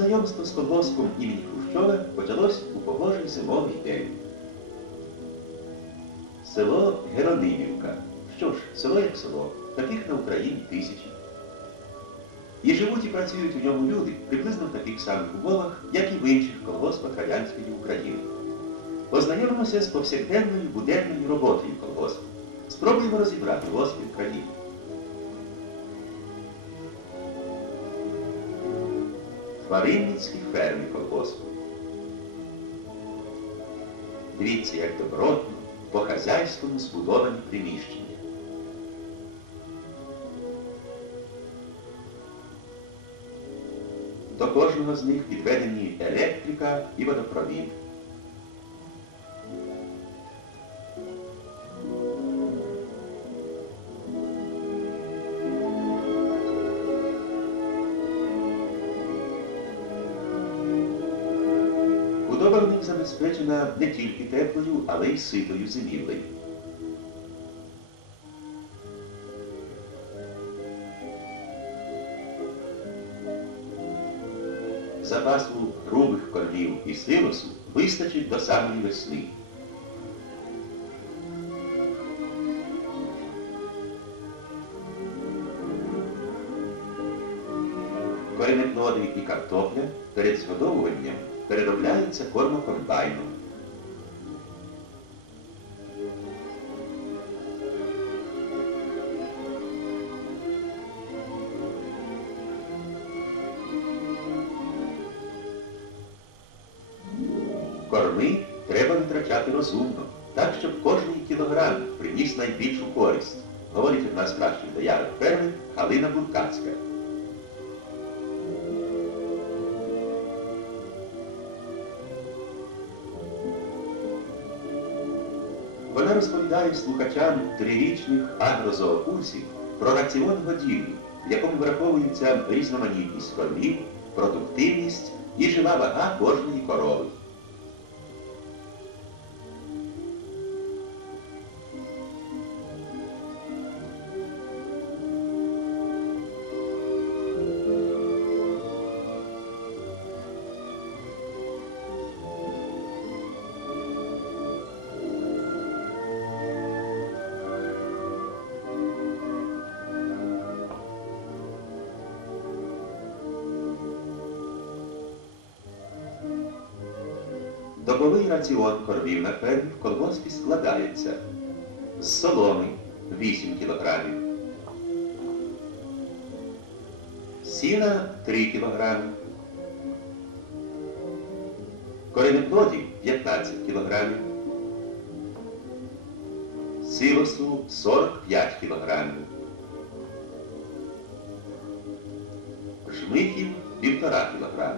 Знайомство з колгоспом імені Хрущова почалось у погожий зимовий день. Село Геронимівка. Що ж, село як село, таких на Україні тисячі. І живуть і працюють у ньому люди приблизно в таких самих умовах, як і в інших колгоспах радянської України. Познайомимося з повсякденною буденною роботою колгоспу. Спробуємо розібрати розмір країни. Тваринницькі фермі колгоспу. Дивіться, як добротно, по-хазяйському збудовані приміщення. До кожного з них підведені електрика і водопровід. Теплою, але й ситою зимівлею. Запасу грубих кормів і силосу вистачить до самої весни. Коренеплоди і картопля перед згодовуванням переробляються кормокомбайном. Корми треба витрачати розумно, так, щоб кожний кілограм приніс найбільшу користь, говорить одна з кращих доярок ферми Галина Буркацька. Вона розповідає слухачам трирічних агрозоокурсів про раціон годівлі, в якому враховується різноманітність кормів, продуктивність і жива вага кожної корови. Добовий раціон кормів на фермі в колгоспі складається з соломи 8 кг, сіна 3 кг, коренеплодів 15 кг, силосу 45 кг, жмихів 1,5 кг.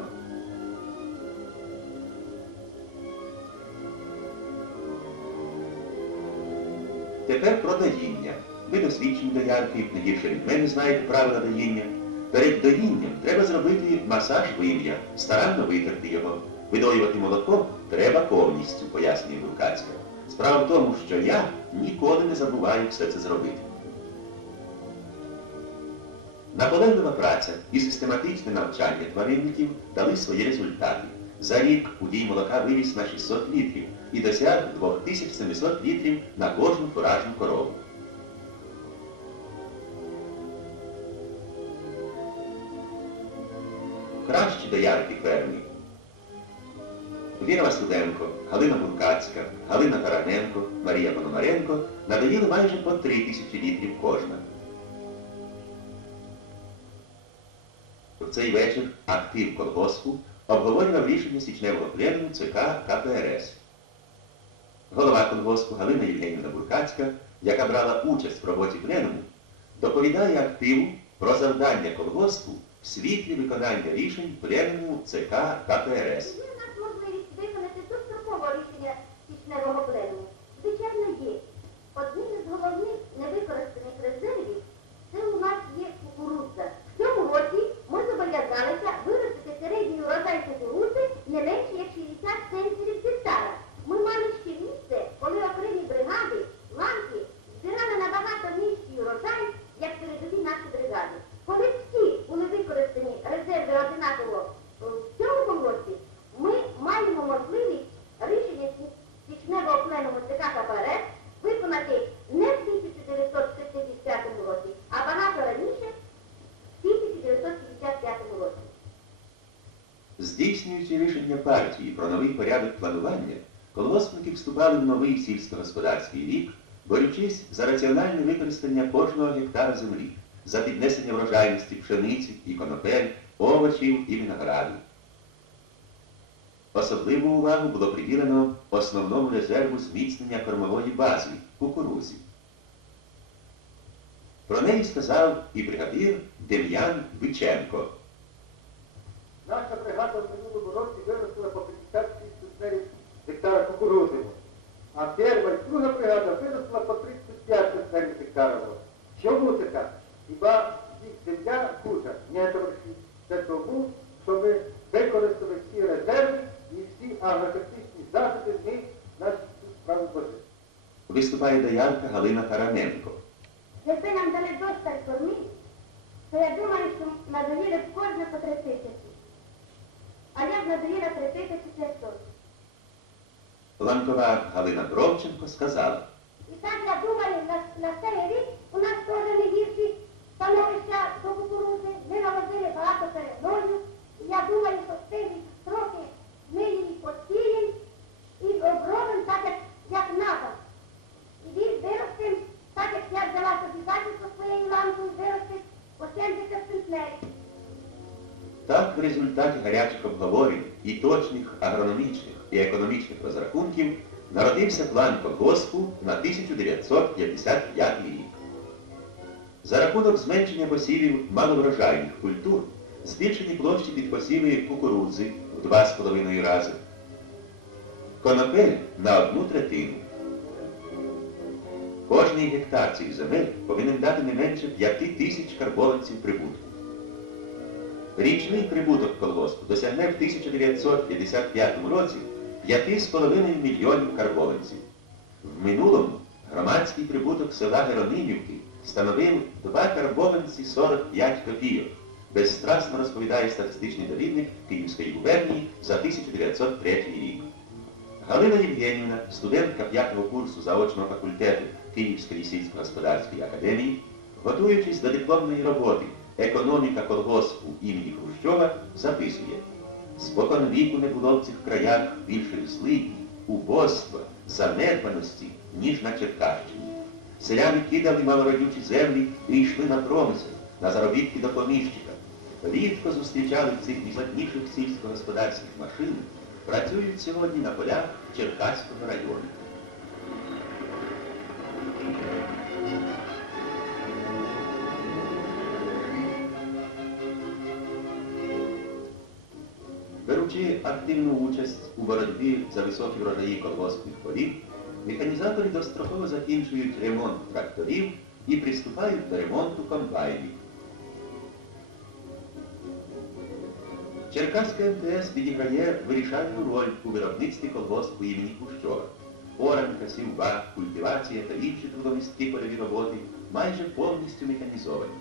Тепер про доїння. Ви досвідчені доярки, не гірше від мене знаєте правила доїння. Перед доїнням треба зробити масаж вим'я, старанно витерти його. Видоювати молоко треба повністю, пояснює Буркацька. Справа в тому, що я ніколи не забуваю все це зробити. Наполеглива праця і систематичне навчання тваринників дали свої результати. За рік удій молока виріс на 600 літрів і досяг 2700 літрів на кожну фуражну корову. Кращі доярки фермі. Віра Василенко, Галина Буркацька, Галина Тараненко, Марія Пономаренко надоїли майже по 3 тисячі літрів кожна. В цей вечір актив колгоспу обговорював рішення січневого пленуму ЦК КПРС. Голова колгоспу Галина Євгенівна Буркацька, яка брала участь в роботі пленуму, доповідає активу про завдання колгоспу в світлі виконання рішень пленуму ЦК КПРС. Можливість виконати дострокове рішення січневого пленуму? Звичайно, є. Одним із головних невикористаних резервів це у нас є кукурудза. В цьому році ми зобов'язалися виростити середній урожай кукурудзи не менше як 60 центнерів з гектара. Ми мали ще місце, коли окремі бригади, ланки збирали набагато нижчий урожай, як передові наші бригади. Коли всі були використані резерви одинаково Здійснюючи партії про новий порядок планування, колгоспники вступали в новий сільськогосподарський рік, борючись за раціональне використання кожного гектара землі, за піднесення врожайності пшениці і конопель, овочів і винограду. Особливу увагу було приділено основному резерву зміцнення кормової бази кукурузі. Про неї сказав і бригадир Дем'ян Биченко. Наша бригада в минулому році виростила по 56 центнерів гектара кукурузи. А перша і друга бригада виростила по 35 центнерів гектара. Чому це так? Хіба їх земля хуже? не товариші. Це тому, що ми використали всі резерви і всі агротехнічні засоби ми наші справу позиції. Виступає доярка Галина Тараненко. Якби нам дали досталь кормів, то я думаю, що надоїли б кожне по три тисячі. А я б надоїла три тисячі п'ятсот. Ланкова Галина Бровченко сказала, І так я думаю, на, на цей рік у нас теж не гірші становища до кукурузи. Ми навозили багато перегною. Я думаю, що в цей рік трохи ми її посіємо і обробимо так, як, як надо. І він виростим, так як я взяла собі захисту своєю ланкою, виростить по 70 центнерів. так в результаті гарячих обговорень і точних агрономічних і економічних розрахунків народився план колгоспу на 1955 рік. За рахунок зменшення посівів маловрожайних культур збільшені площі під посіви кукурудзи в 2,5 рази, конопель на одну третину. Кожний гектар цих земель повинен дати не менше 5 тисяч карбованців прибутку. Річний прибуток колгоспу досягне в 1955 році 5,5 мільйонів карбованців. В минулому громадський прибуток села Геронимівки становив 2 карбованці 45 копійок. Безстрастно розповідає статистичний довідник Київської губернії за 1903 рік. Галина Євгенівна, студентка п'ятого курсу заочного факультету Київської сільськогосподарської академії, готуючись до дипломної роботи Економіка колгоспу імені Хрущова, записує Спокон віку не було в цих краях більшої злиді, убоства, занедбаності, ніж на Черкащині. Селяни кидали малородючі землі і йшли на промисел, на заробітки до поміщика. Рідко зустрічали цих найскладніших сільськогосподарських машин, працюють сьогодні на полях Черкаського району. Активну участь у боротьбі за високі врожаї колгоспних полів, механізатори достроково закінчують ремонт тракторів і приступають до ремонту комбайнів. Черкаська МТС відіграє вирішальну роль у виробництві колгоспу імені Кущова. Оранка, сівба, культивація та інші трудомісткі польові роботи майже повністю механізовані.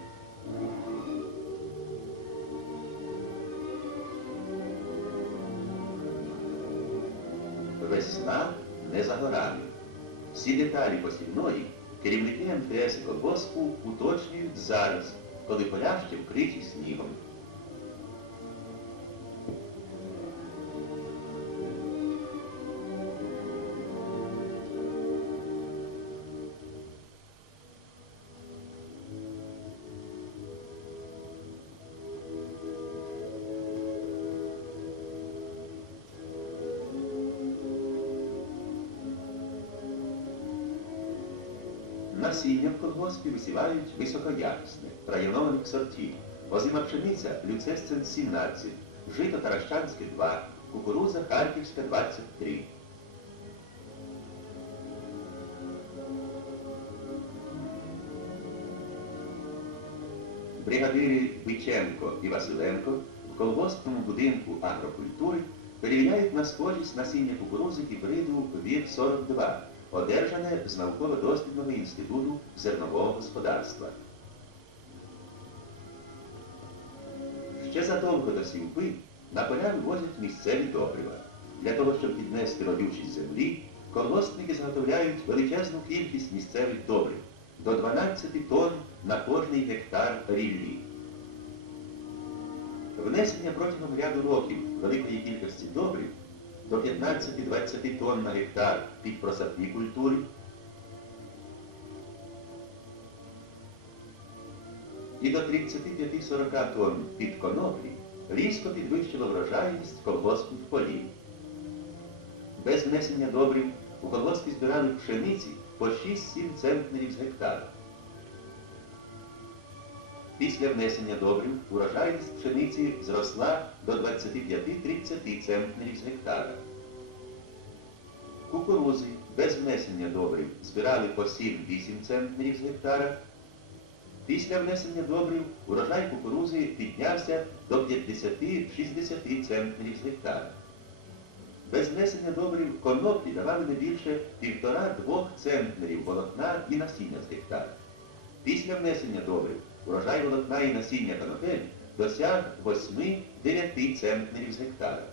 Весна не за горами. Всі деталі посівної керівники МТС і колгоспу уточнюють зараз, коли поля вкриті снігом. Насіння в колгоспі висівають високоякісне, районованих сортів. Озима пшениця Люцесцин 17, жито Таращанське 2, кукуруза Харківська 23. Бригадири Биченко і Василенко в колгоспному будинку агрокультури перевіряють на схожість насіння кукурузи гібриду ВІР-42, одержане з науково-дослідного інституту зернового господарства. Ще задовго до сівби на поля вивозять місцеві добрива. Для того, щоб піднести родючість землі, колгоспники заготовляють величезну кількість місцевих добрив до 12 тонн на кожний гектар ріллі. Внесення протягом ряду років великої кількості добрив до 15-20 тонн на гектар під просадні культури і до 35-40 тонн під коноплі різко підвищило врожайність колгоспів полів. Без внесення добрив у колгоспі збирали пшениці по 6-7 центнерів з гектара. Після внесення добрив урожайність пшениці зросла до 25-30 центнерів з гектара. Кукурузи без внесення добрив збирали по 7-8 центнерів з гектара. Після внесення добрив урожай кукурузи піднявся до 50-60 центнерів з гектара. Без внесення добрив коноплі давали не більше 1,5-2 центнерів волокна і насіння з гектара. Після внесення добрив урожай волокна і насіння конопель досяг 8-9 центнерів з гектара.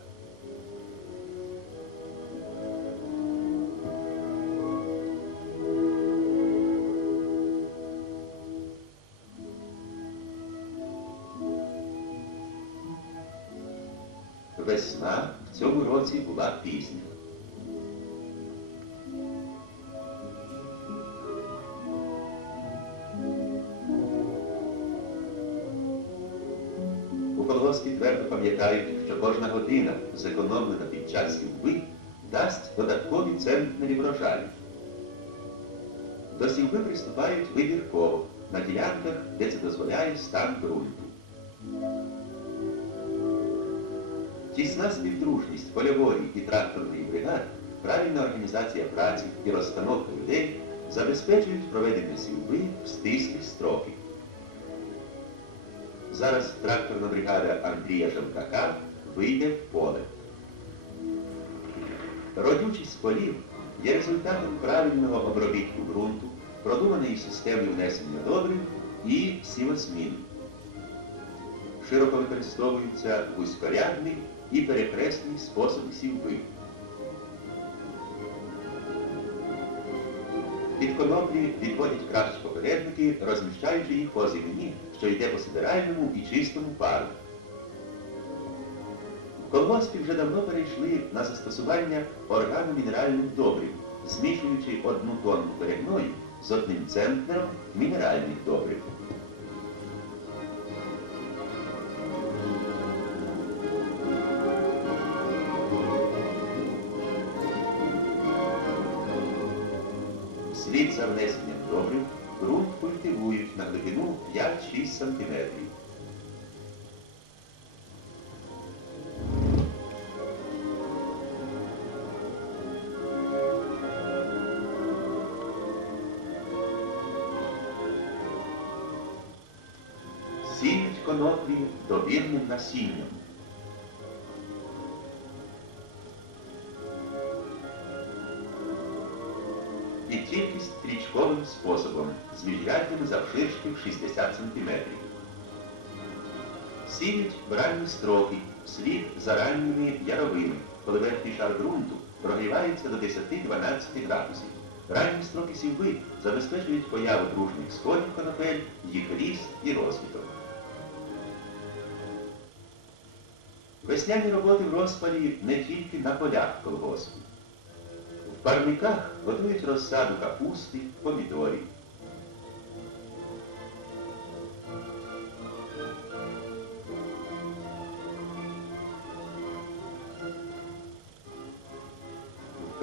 Весна в цьому році була пізня. Пам'ятають, що кожна година, зекономлена під час сівби, дасть додаткові центнері врожаю. До сівби приступають вибірково на ділянках, де це дозволяє стан ґрунту. Тісна співдружність польової і тракторної бригад, правильна організація праці і розстановка людей забезпечують проведення сівби в стислі строки. Зараз тракторна бригада Андрія Жевкака вийде в поле. Родючість полів є результатом правильного обробітку ґрунту, продуманої системи внесення добрив і сівосмін. Широко використовуються вузькорядний і перехресні способи сівби. Під коноплі відводять кращі попередники, розміщаючи їх по озимені, що йде по сидеральному і чистому пару. Колгоспі вже давно перейшли на застосування органомінеральних добрів, змішуючи одну тонну перегною з одним центнером мінеральних добрив. 5-6. Сіють коноплі добірним насінням. і тільки стрічковим способом з міжряддями завширшки в 60 см. Сіють в ранні строки, вслід за ранніми яровими, коли верхній шар ґрунту прогрівається до 10-12 градусів. Ранні строки сівби забезпечують появу дружних сходів конопель, їх ріст і розвиток. Весняні роботи в розпалі не тільки на полях колгоспу. В парниках готують розсаду капусти, помідорів.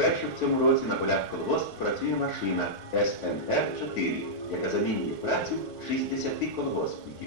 Вперше в цьому році на полях колгосп працює машина СНР-4, яка замінює працю 60 колгоспників.